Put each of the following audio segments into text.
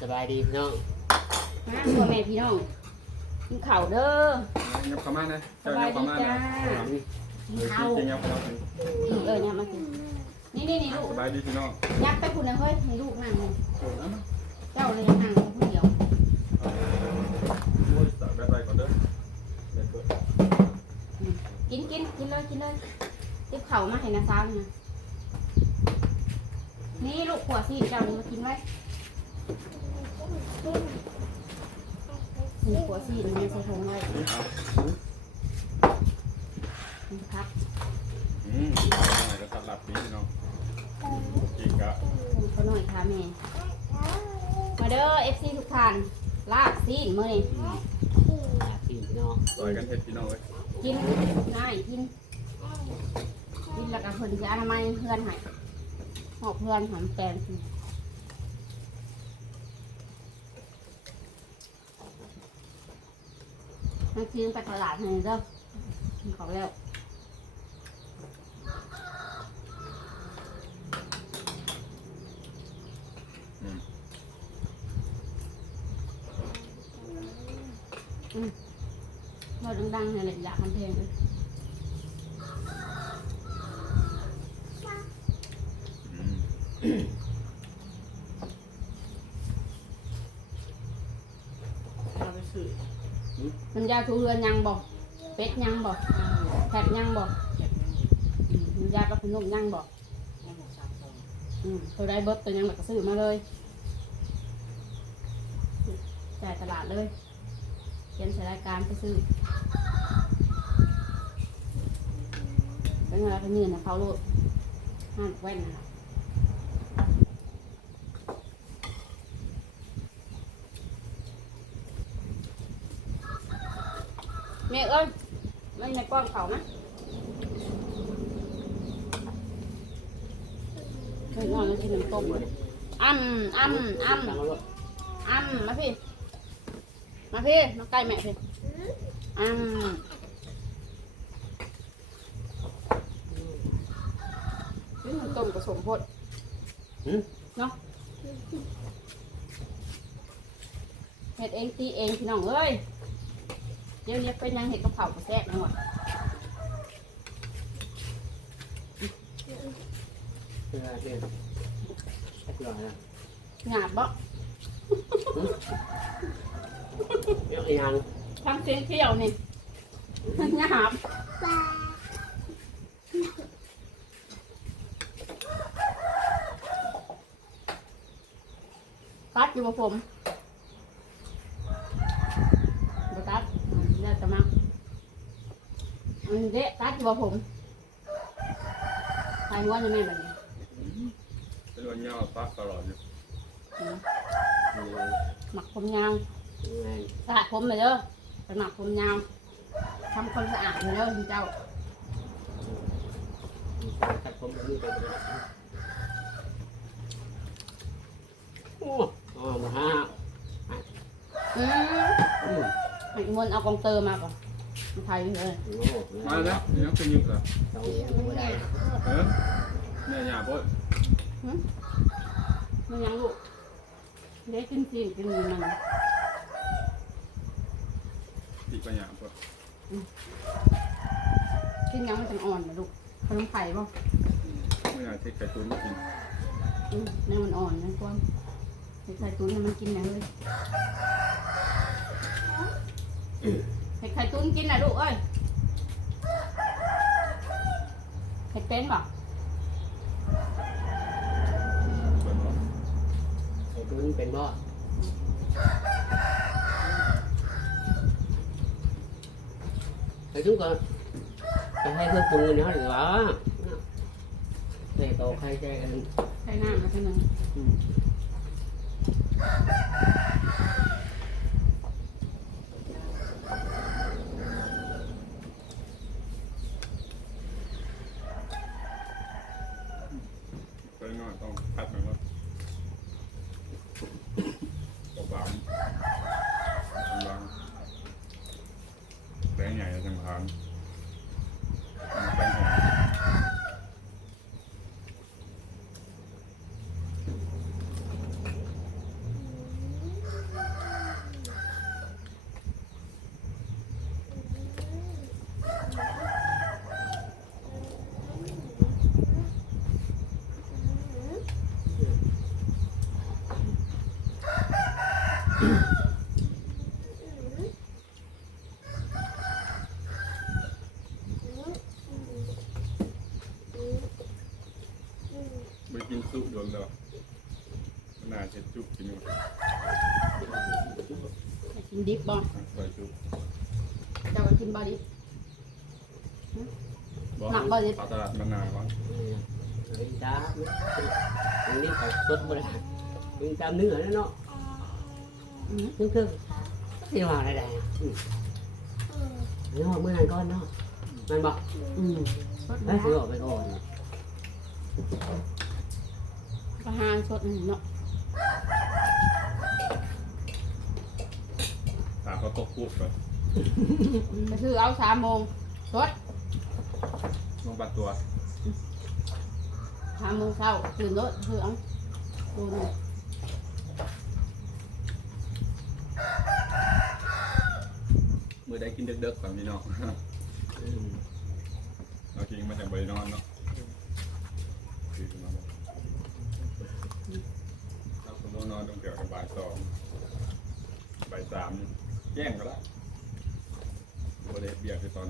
สบายดีพี่น้องมาพ่อแม่พี่น้องกินข้าวเด้อยับเข้ามานะสบายดีจ้าอืมกินข้าวจริงยับเข้ามาเออเนี่ยมากินนี่นี่นี่ลูกสบายดีพี่น้องยักไปคุณนะเฮ้ยให้ลูกนั่งเลยเจ้าเลยนั่งคนเดียวโอ้ยสั่งแบบไรก่อนเด้อเดี๋ยวเกิดกินกินกินเลยกินเลยติบเข่าวมาให้นาซาวนี่นะนี่ลูกขวดสิเจ้านี่มากินไว้ นี่ขวดสินี่ใส่ถุงไว้นี่เอานี่ครับอืมจะตัดหลับนี้พี่น้องจริงกะคุณเขาน่อยค่ะแม่มาเด้อเอฟซีทุกท่านลาบซีนมื้อนี้อยากกินพี่น้องต่อยกันเห็ดพี่น้องเลยกินง่ายกินกินแล้วก็เพิ่นจะอนามัยเพื่อนให้หอบเพื่อนหอมแปลง สิมากินไปตลาดให้เด้อกินของแล้วเราดังๆเนี่ยแหละอยากทำเพลงเลย อืม เราไปซื้อ น้ำ ยาทูเรือนยังบอกเป็ดยังบอกแผดยังบอกอืมน้ำยาปลาขนมยังบอกตัวได้เบิร์ตตัวยังแบบก็ซื้อมาเลยจ่ายตลาดเลยเขียนส่รายการไปซื้อเป็นเวลาเขาเงินนะเขาโลดห้านแว่นนะแม่ เอ้ยไม่ในก้อนเขานะเฮ้ยนอนแล้วกินน้ำต้มเลยอ้ำอ้ำอ้ำตั้งรถอ้ำมาพี่ มาพี่มาใกล้แม่พี่อ้ำนี่มันต้มผสมพดเนาะเห็ดเองตีเองพี่น้องเอ้ย เดี๋ยวนี้เป็นยังเห็ดกระเพรากระแซ่บนะหมดเพื่อเพื่อนสักหน่อยนะหยาบบ่เดี๋ยวอีกอันทำเสียงเที่ยวนี่หยาบตัดอยู่บ่ผมบ่ตัดอืมแล้วจะมาอัน เด็ตัดอยู่บ่ผมใครว่าจะแม่แบบนี้เป็นวันเงาปักตลอดอยู่อืมอืมหมักผมยาวแม่นสะอาดผมเลยเด้อไปหมักผมยาวทำคนสะอาดเลยเด้อคุณเจ้าตัดผมแบบนี้ไปเลยโอ้อ๋อมาฮะอืมอืมให้มวนเอากองเตอร์มาก่อนมา ไทยเลยโอ้มาแล้วนี่ยังเป็นอยู่เหรอต้องเลี้ยงไม่ได้เออเนี่ยหยาบโอ้ยมันยังลูกเด็กกินสิกินมันติดไปหยาบโอ้ยกินยังมันจะอ่อนนะลูกขนมไข่ป่ะไม่อยากเทไข่ตุ๋นมากินอืมนี่มันอ่อนนะกวนเห็ดไข่ตุ้นให้มันกินนะเลย เห็ดไข่ตุ้นกินนะลูกเอ้ยเห็ดเป็นป่ะเปิดบ่ไอ้ตัวนี้เป็นบ่ไอ้ทุกคนไปให้เพื่อนปรุงกันเนาะหรือวะใส่โตใครใจกันใส่น้ำมาทีหนึ่ง อืม เปิดง่อยต้องพัดมันแล้วบางๆบางๆแป้งใหญ่จังพังแป้งหอม อ ไปกินซุปโดนแล้วมันน่าเช็ดจุกกินอยู่กินดิบบ่ใส่จุกเจ้าก็กินบ่ดิบบ่หนักบ่ดิเอาตลาดมานาวะเฮ้ยจ้าอันนี้เขาสดบ่ได้มึงตามเนื้อแล้วเนาะ อืมนึกถึงที่ว่าอะไรได้อืมเนาะมื้อนั้นก่อนเนาะมันบอกอืมสดเฮ้ยนะสิออกไปก่อนอาหารสดนี่เนาะถามเขาตกพูดก่อนก็คือเอาสามโมงสดลงบัดตัวสามโมงเช้าตื่นรถคือเอาดูหน่อย มือได้กินเด็กๆก่อนพี่น้องเรากินมาจากใบนอนเนาะคือมาบอกเราคนนอนตรงแถวกับบ่ายสองบ่ายสามแย่งก็แล้วบริเวณเบียร์คือตอน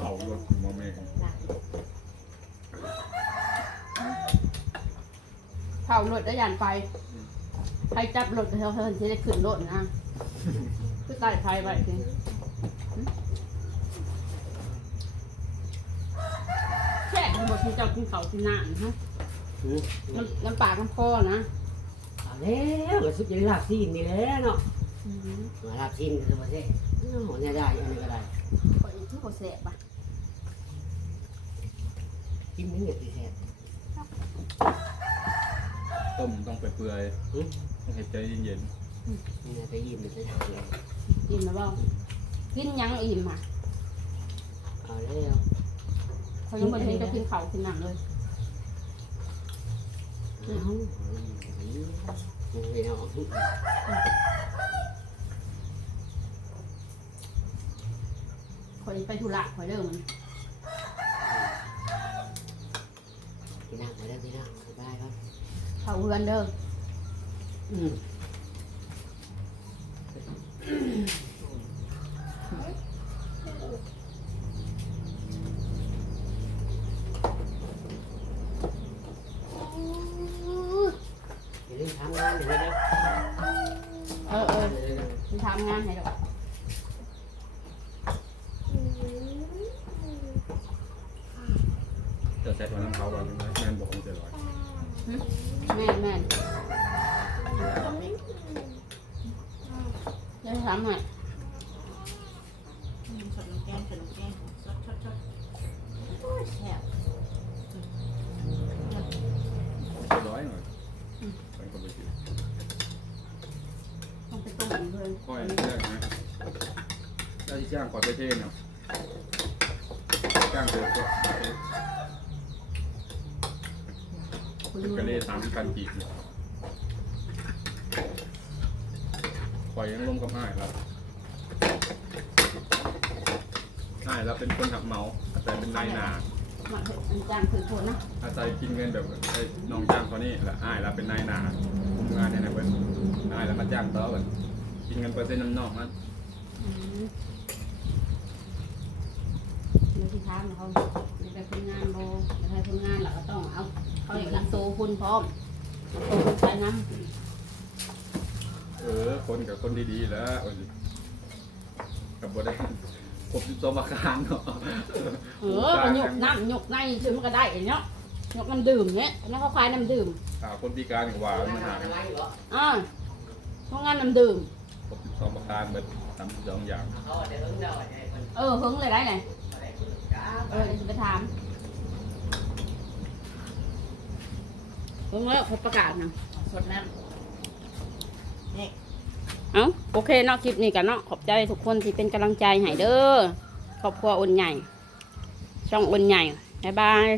เอารถมอเมฆ เผารถได้ยานไฟใครจับรถเธอเธอจะได้ขึ้นรถนะคือใต้ไฟไปสิแค่ที่บอกที่เจ้ากินเขาที่นานฮะอืมน้ำน้ำปลาน้ำคอนะเอาแล้วก็สุดจะลาบซีนนี่แหละเนาะอืมมาลาบซีนก็มาเซ่เนาะเนี่ยได้อันนี้ก็ได้ก็อีกทุกคนแสบอะกินนี่เนี่ยสิแซ่บ ต้มต้องไปเปื่อยอืมต้องให้ใจเย็นเนี่ยไปยิ้มมันจะได้เลยอิ่มแล้วบ่กินยังอิ่มอะเอาแล้วเขายังไม่เห็นจะกินเขากินหนังเลยเอาเอาเอาเอาคอยไปธุระคอยเริ่มมัน พี่นั่งไปแล้วพี่นั่งสบายครับ เขาเฮือนเด้ออืมอย่าลืมทำงานอย่างนี้นะเออเออไปทำงานให้ดอกๆจะแซดวันน้ำเขาวันนึงแม่นบอกว่าจะร้อยแม่นแม่นเดี๋ยวทำให้สดน้ำแกงสดน้ำแกงสดสดสดโอ้ยแซ่บจะร้อยหน่อยเป็นคนไปกินต้องไปต้มอีกเลยค่อยเลือกนะได้ที่จ้างก่อนเท่ๆเนาะจ้างเดือนก็คุณกระเล่สามพันกีบปล่ อยยังลมกับอ้ายแล้วอ้ายแล้วเป็นคนหักเมาอาศัยเป็นนายนา มาเถอะอันจานคือโทนนะอาศัยกินเงินแบบไอ้น้องจ้างเขานี่แหละอ้ายแล้วเป็นนายนาคุมงานเนี่ยนะเว้ยอ้ายแล้วมาจ้างต่อกันกินเงินเปอร์เซ็นต์น้ำนอกมันอืมเดี๋ยวที่ทางเขาเดี๋ยวไปคนงานโบเดี๋ยวไปคนงานเราก็ต้องเอาเขาอยากรักโซคุณพร้อมโซคุณใช้น้ำ เออ คนกับคนดีๆแล้วเอาสิกับบได้ครบสมอาการเนาะเออก็หยกน้ำหยกในชื่อมันก็ได้เนาะหยกน้ำดื่มเนี้ยแล้วเขาขายน้ำดื่มอ่าคนพิการกับว่านั่งมันหาหาอะไรอยู่เหรออ่าโรงงานน้ำดื่มครบสมอาการเป็นสามสิบสองอย่างเขาเดี๋ยวเดี๋ยวเดี๋ยวมันเออหึงเลยได้ไงอะไรจ้าเออเดี๋ยวจะไปถามหึงแล้วเขาประกาศนะสดน้ำนี่ เอาโอเคเนาะคลิปนี้กันเนาะขอบใจทุกคนที่เป็นกำลังใจให้เด้อครอบครัวอุ่นใหญ่ ช่องอุ่นใหญ่บ๊ายบาย